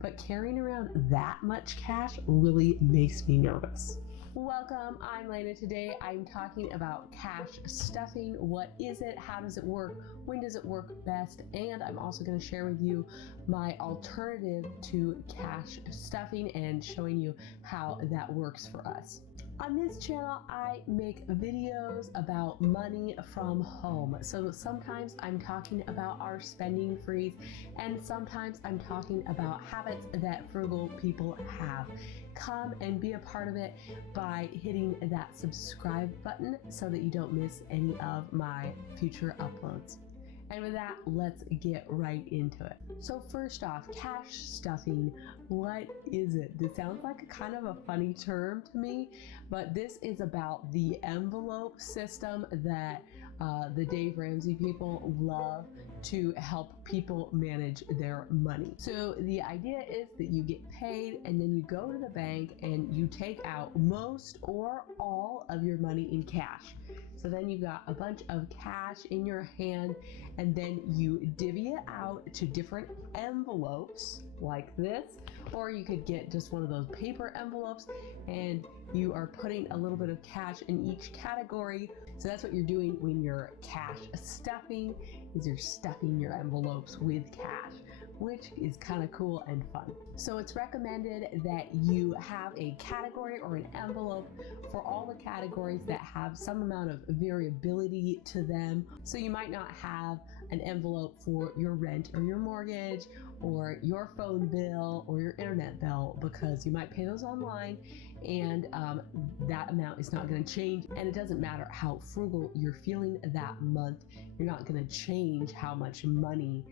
but carrying around that much cash really makes me nervous. Welcome, I'm Lena. Today I'm talking about cash stuffing. What is it? How does it work? When does it work best? And I'm also going to share with you my alternative to cash stuffing and showing you how that works for us. On this channel, I make videos about money from home. So sometimes I'm talking about our spending freeze, and sometimes I'm talking about habits that frugal people have. Come and be a part of it by hitting that subscribe button so that you don't miss any of my future uploads. And with that, let's get right into it. So first off, cash stuffing, what is it? This sounds like a kind of a funny term to me, but this is about the envelope system that the Dave Ramsey people love to help people manage their money. So the idea is that you get paid and then you go to the bank and you take out most or all of your money in cash. So then you've got a bunch of cash in your hand, and then you divvy it out to different envelopes like this, or you could get just one of those paper envelopes and you are putting a little bit of cash in each category. So that's what you're doing when you're cash stuffing, is you're stuffing your envelopes with cash, which is kind of cool and fun. So it's recommended that you have a category or an envelope for all the categories that have some amount of variability to them. So you might not have an envelope for your rent or your mortgage or your phone bill or your internet bill, because you might pay those online and that amount is not going to change. And it doesn't matter how frugal you're feeling that month, you're not going to change how much money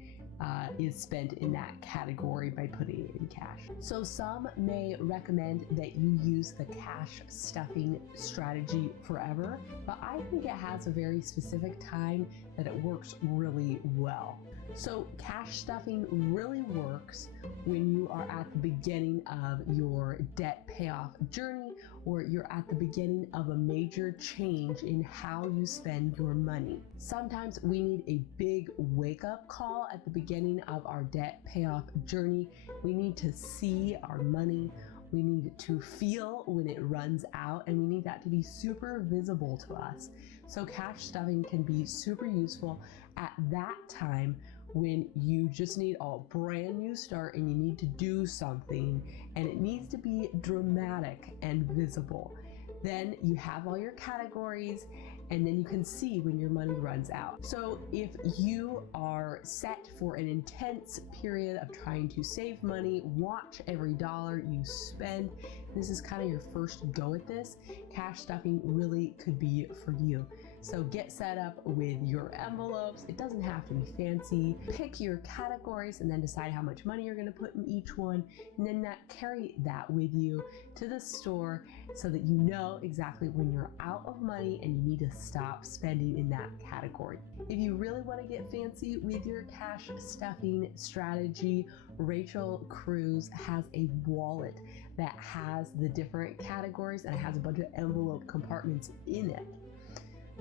is spent in that category by putting it in cash. So some may recommend that you use the cash stuffing strategy forever, but I think it has a very specific time that it works really well. So cash stuffing really works when you are at the beginning of your debt payoff journey, or you're at the beginning of a major change in how you spend your money. Sometimes we need a big wake-up call at the beginning of our debt payoff journey. We need to see our money. We need to feel when it runs out, and we need that to be super visible to us. So cash stuffing can be super useful at that time when you just need a brand new start and you need to do something, and it needs to be dramatic and visible. Then you have all your categories, and then you can see when your money runs out. So if you are set for an intense period of trying to save money, watch every dollar you spend, this is kind of your first go at this, cash stuffing really could be for you. So get set up with your envelopes. It doesn't have to be fancy. Pick your categories and then decide how much money you're going to put in each one, and then carry that with you to the store so that you know exactly when you're out of money and you need to stop spending in that category. If you really want to get fancy with your cash stuffing strategy, Rachel Cruz has a wallet that has the different categories and it has a bunch of envelope compartments in it.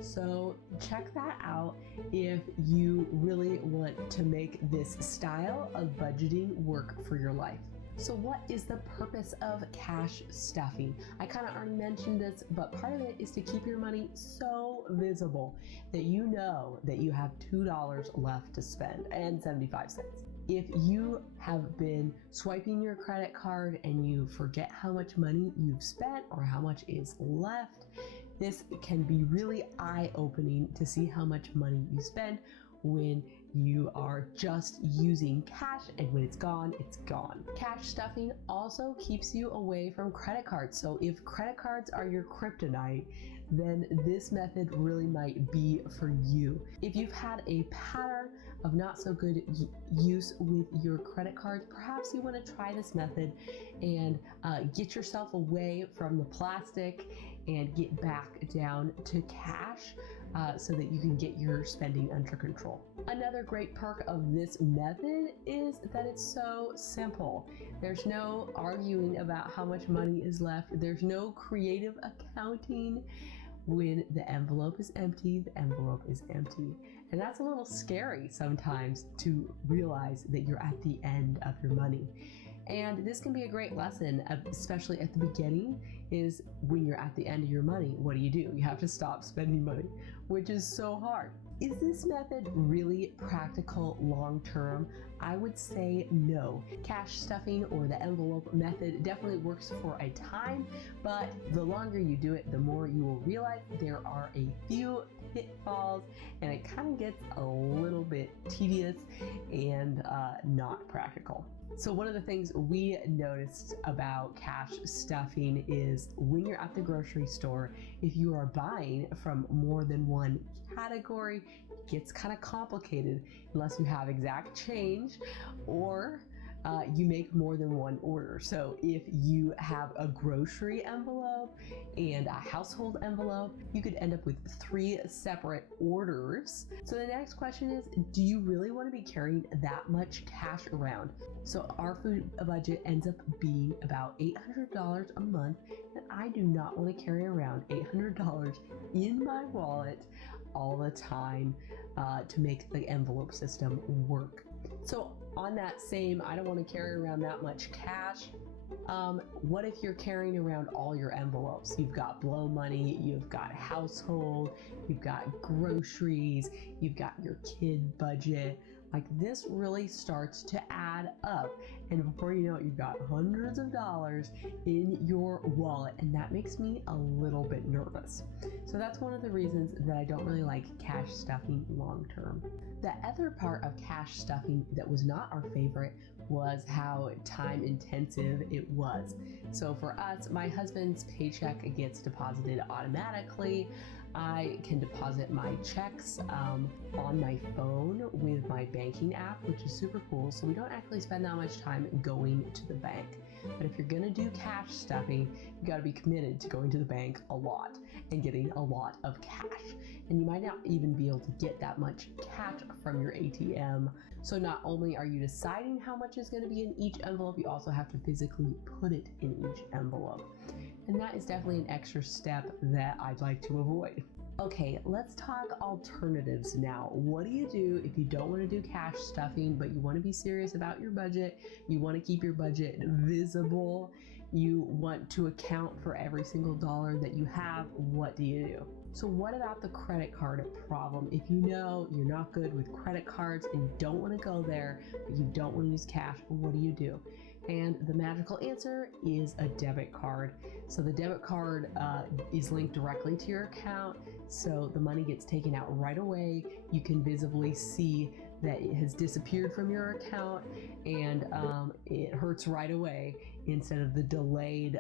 So check that out if you really want to make this style of budgeting work for your life. So what is the purpose of cash stuffing? I kind of already mentioned this, but part of it is to keep your money so visible that you know that you have $2 left to spend and 75 cents. If you have been swiping your credit card and you forget how much money you've spent or how much is left, this can be really eye-opening to see how much money you spend when you are just using cash, and when it's gone, it's gone. Cash stuffing also keeps you away from credit cards. So if credit cards are your kryptonite, then this method really might be for you. If you've had a pattern of not so good use with your credit cards, perhaps you want to try this method and get yourself away from the plastic and get back down to cash so that you can get your spending under control. Another great perk of this method is that it's so simple. There's no arguing about how much money is left. There's no creative accounting. When the envelope is empty, the envelope is empty. And that's a little scary sometimes to realize that you're at the end of your money. And this can be a great lesson, especially at the beginning, is when you're at the end of your money, what do? You have to stop spending money, which is so hard. Is this method really practical long term? I would say no. Cash stuffing or the envelope method definitely works for a time, but the longer you do it, the more you will realize there are a few pitfalls, and it kind of gets a little bit tedious and not practical. So one of the things we noticed about cash stuffing is when you're at the grocery store, if you are buying from more than one category, it gets kind of complicated unless you have exact change or you make more than one order. So if you have a grocery envelope and a household envelope, you could end up with 3 separate orders. So the next question is, do you really want to be carrying that much cash around? So our food budget ends up being about $800 a month, and I do not want to carry around $800 in my wallet all the time to make the envelope system work. So on that same, I don't want to carry around that much cash. What if you're carrying around all your envelopes? You've got blow money, you've got household, you've got groceries, you've got your kid budget. Like, this really starts to add up, and before you know it, you've got hundreds of dollars in your wallet, and that makes me a little bit nervous. So that's one of the reasons that I don't really like cash stuffing long term. The other part of cash stuffing that was not our favorite was how time intensive it was. So for us, my husband's paycheck gets deposited automatically. I can deposit my checks on my phone with my banking app, which is super cool. So we don't actually spend that much time going to the bank. But if you're gonna do cash stuffing, you gotta be committed to going to the bank a lot and getting a lot of cash. And you might not even be able to get that much cash from your ATM. So not only are you deciding how much is gonna be in each envelope, you also have to physically put it in each envelope. And that is definitely an extra step that I'd like to avoid. Okay, let's talk alternatives now. What do you do if you don't want to do cash stuffing, but you want to be serious about your budget? You want to keep your budget visible. You want to account for every single dollar that you have. What do you do? So what about the credit card problem? If you know you're not good with credit cards and you don't want to go there, but you don't want to use cash, what do you do? And the magical answer is a debit card. So the debit card is linked directly to your account, so the money gets taken out right away. You can visibly see that it has disappeared from your account, and it hurts right away instead of the delayed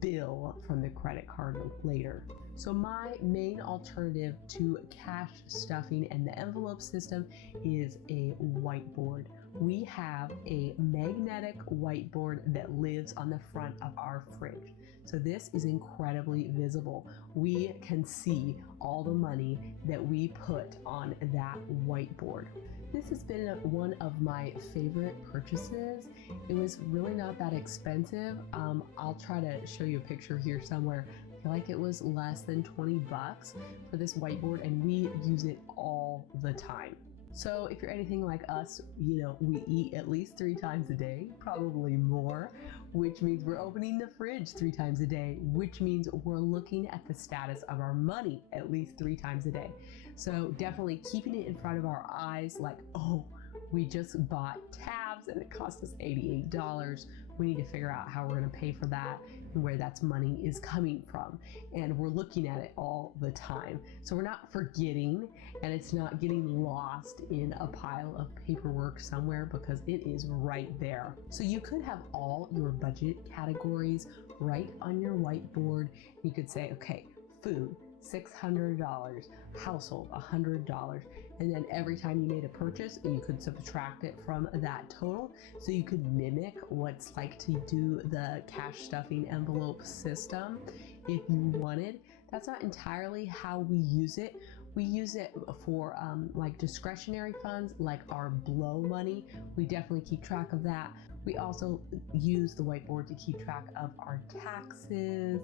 bill from the credit card later. So my main alternative to cash stuffing and the envelope system is a whiteboard. We have a magnetic whiteboard that lives on the front of our fridge. So this is incredibly visible. We can see all the money that we put on that whiteboard. This has been one of my favorite purchases. It was really not that expensive. I'll try to show you a picture here somewhere. I feel like it was less than 20 bucks for this whiteboard, and we use it all the time. So if you're anything like us, you know, we eat at least 3 times a day, probably more, which means we're opening the fridge 3 times a day, which means we're looking at the status of our money at least 3 times a day. So definitely keeping it in front of our eyes, like, oh, we just bought tabs and it cost us $88. We need to figure out how we're going to pay for that and where that money is coming from. And we're looking at it all the time. So we're not forgetting, and it's not getting lost in a pile of paperwork somewhere, because it is right there. So you could have all your budget categories right on your whiteboard. You could say, okay, food, $600, household, $100. And then every time you made a purchase, you could subtract it from that total. So you could mimic what's like to do the cash stuffing envelope system if you wanted. That's not entirely how we use it. We use it for like discretionary funds, like our blow money. We definitely keep track of that. We also use the whiteboard to keep track of our taxes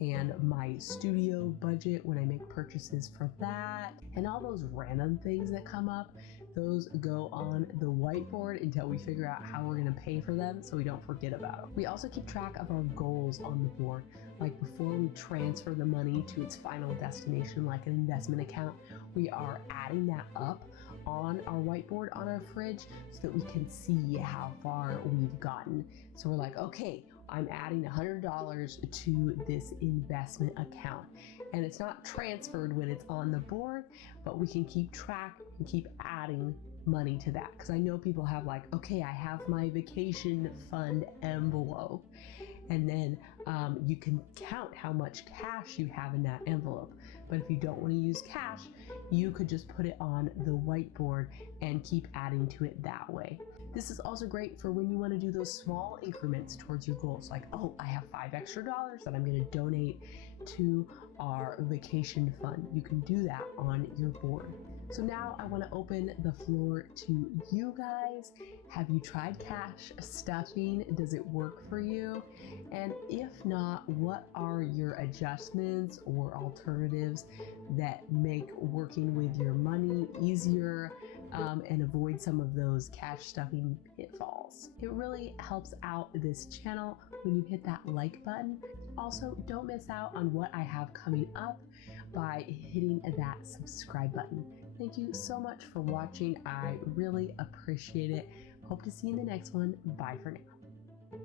and my studio budget when I make purchases for that, and all those random things that come up. those go on the whiteboard until we figure out how we're going to pay for them so we don't forget about them. We also keep track of our goals on the board. Like before we transfer the money to its final destination, like an investment account, we are adding that up on our whiteboard on our fridge so that we can see how far we've gotten. So we're like, okay, I'm adding $100 to this investment account. And it's not transferred when it's on the board, but we can keep track and keep adding money to that. Because I know people have like, okay, I have my vacation fund envelope. And then you can count how much cash you have in that envelope. But if you don't want to use cash, you could just put it on the whiteboard and keep adding to it that way. This is also great for when you want to do those small increments towards your goals. Like, oh, I have $5 extra that I'm going to donate to our vacation fund. You can do that on your board. So now I want to open the floor to you guys. Have you tried cash stuffing? Does it work for you? And if not, what are your adjustments or alternatives that make working with your money easier and avoid some of those cash stuffing pitfalls? It really helps out this channel when you hit that like button. Also, don't miss out on what I have coming up by hitting that subscribe button. Thank you so much for watching. I really appreciate it. Hope to see you in the next one. Bye for now.